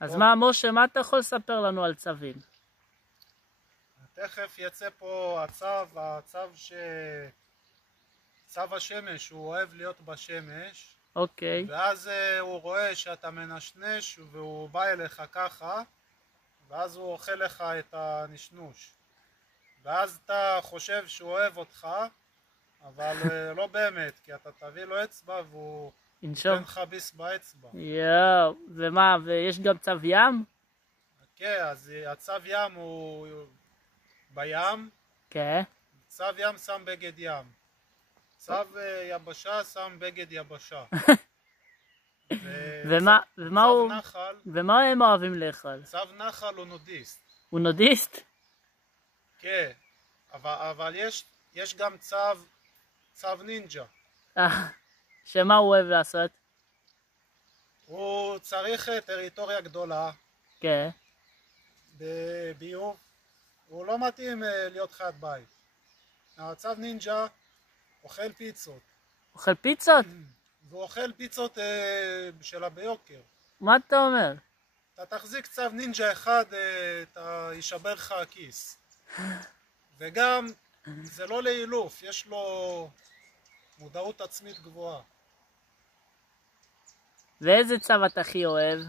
אז מה, משה, מה אתה יכול לספר לנו על צבים? תכף יצא פה צב השמש, הוא אוהב להיות בשמש. אוקיי. ואז הוא רואה שאתה מנשנש והוא בא אליך ככה, ואז הוא אוכל לך את הנשנוש. ואז אתה חושב שהוא אוהב אותך, אבל לא באמת, כי אתה תביא לו אצבע והוא ייתן לך ביס באצבע. יואו, ומה, ויש גם צב ים? כן, אז הצב ים הוא בים. כן. צב ים שם בגד ים. צב יבשה שם בגד יבשה. ומה הם אוהבים לאכול? צב נחל הוא נודיסט. הוא נודיסט? כן, אבל יש גם צב נינג'ה. שמה הוא אוהב לעשות? הוא צריך טריטוריה גדולה. כן. בביוב. הוא לא מתאים להיות חד בית. הצב נינג'ה אוכל פיצות. אוכל פיצות? והוא אוכל פיצות שלה ביוקר. מה אתה אומר? אתה תחזיק צב נינג'ה אחד, אתה יישבר לך הכיס. וגם זה לא לאילוף, יש לו מודעות עצמית גבוהה. ואיזה צב אתה הכי אוהב?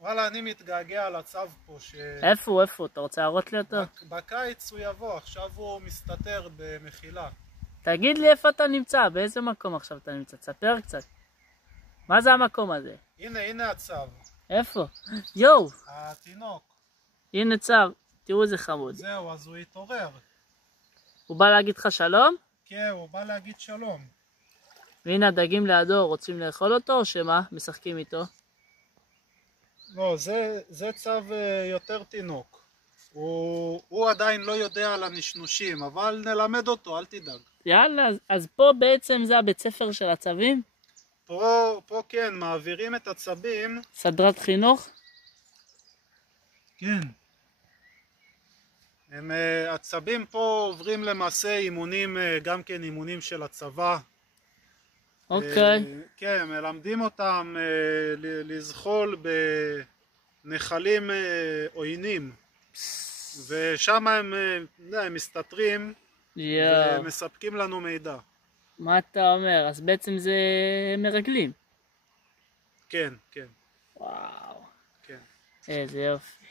וואלה, אני מתגעגע לצב פה איפה? אתה רוצה להראות לי אותו? בקיץ הוא יבוא, עכשיו הוא מסתתר במחילה. תגיד לי איפה אתה נמצא, באיזה מקום עכשיו אתה נמצא, תספר קצת. מה זה המקום הזה? הנה הצב. איפה? יואו! התינוק. הנה צב, תראו איזה חמוד. זהו, אז הוא התעורר. הוא בא להגיד לך שלום? כן, הוא בא להגיד שלום. והנה הדגים לידו, רוצים לאכול אותו או שמה? משחקים איתו? לא, זה צב יותר תינוק. הוא עדיין לא יודע על הנשנושים, אבל נלמד אותו, אל תדאג. יאללה, אז פה בעצם זה הבית ספר של הצבים? פה כן, מעבירים את הצבים. סדרת חינוך? כן. הצבים פה עוברים למעשה אימונים, גם כן אימונים של הצבא. אוקיי. כן, מלמדים אותם לזחול בנחלים עוינים. ושם הם מסתתרים ומספקים לנו מידע. מה אתה אומר? אז בעצם זה מרגלים. כן. וואו. כן. איזה יופי.